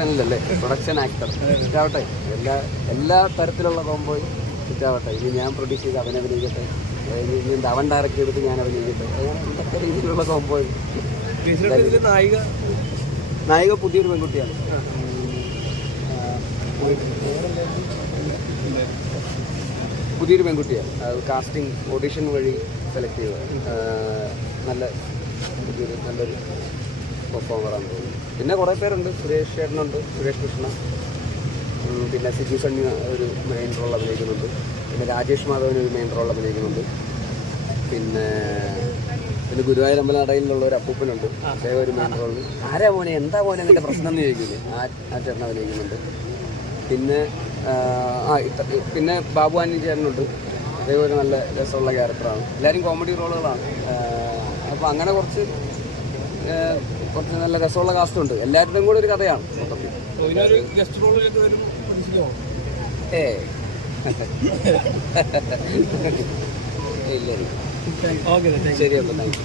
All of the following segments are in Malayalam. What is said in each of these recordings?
പ്രൊഡക്ഷനിലല്ലേ? Production actor. ഇതാവട്ടെ എല്ലാ എല്ലാ തരത്തിലുള്ള കോമ്പോയും ഇതാവട്ടെ. ഇനി ഞാൻ പ്രൊഡ്യൂസ് ചെയ്ത് അവൻ അഭിനയിക്കട്ടെ. ഇനി അവൻ ഡയറക്റ്റ് ചെയ്തിട്ട് ഞാൻ അഭിനയിക്കട്ടെ. അങ്ങനെ എന്തൊക്കെ രീതിയിലുള്ള കോമ്പോയും നായിക? നായിക പുതിയൊരു പെൺകുട്ടിയാണ്. പുതിയൊരു പെൺകുട്ടിയാണ്. അത് കാസ്റ്റിംഗ് ഓഡിഷൻ വഴി സെലക്ട് ചെയ്തത് നല്ല പുതിയൊരു നല്ലൊരു പെർഫോമറാണ് തോന്നുന്നു പിന്നെ കുറേ പേരുണ്ട്. സുരേഷ് ചേട്ടനുണ്ട്. സുരേഷ് കൃഷ്ണ. പിന്നെ സിജു സണ്ണി ഒരു മെയിൻ റോൾ അഭിനയിക്കുന്നുണ്ട്. പിന്നെ രാജേഷ് മാധവൻ ഒരു മെയിൻ റോൾ അഭിനയിക്കുന്നുണ്ട്. പിന്നെ പിന്നെ ഗുരുവായൂർ അമ്പലനടയിലുള്ള ഒരു അപ്പൂപ്പനുണ്ട്. അദ്ദേഹം ഒരു മെയിൻ റോൾ ആരാ മോനെ? എന്താ മോനെ നിന്റെ പ്രശ്നം എന്ന് ചോദിക്കില്ലേ ആ ആ ചേട്ടൻ അഭിനയിക്കുന്നുണ്ട്. പിന്നെ ആ, പിന്നെ ബാബു ആന്റി ചേട്ടനുണ്ട്. അദ്ദേഹം ഒരു നല്ല രസമുള്ള ക്യാരക്ടറാണ് എല്ലാവരും കോമഡി റോളുകളാണ് അപ്പോൾ അങ്ങനെ കുറച്ച് കുറച്ച് നല്ല രസമുള്ള കാസ്റ്റുണ്ട്. എല്ലാവരുടെയും കൂടെ ഒരു കഥയാണ് ഏ. ഇല്ല ശരി അപ്പോൾ താങ്ക് യു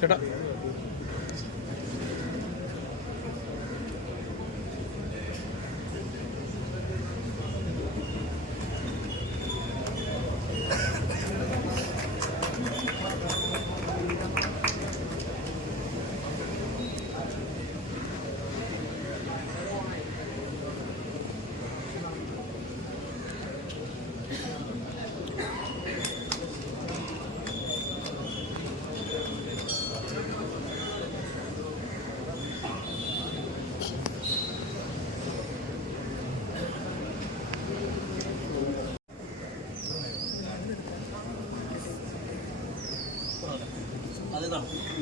ചേട്ടാ. നടത്തി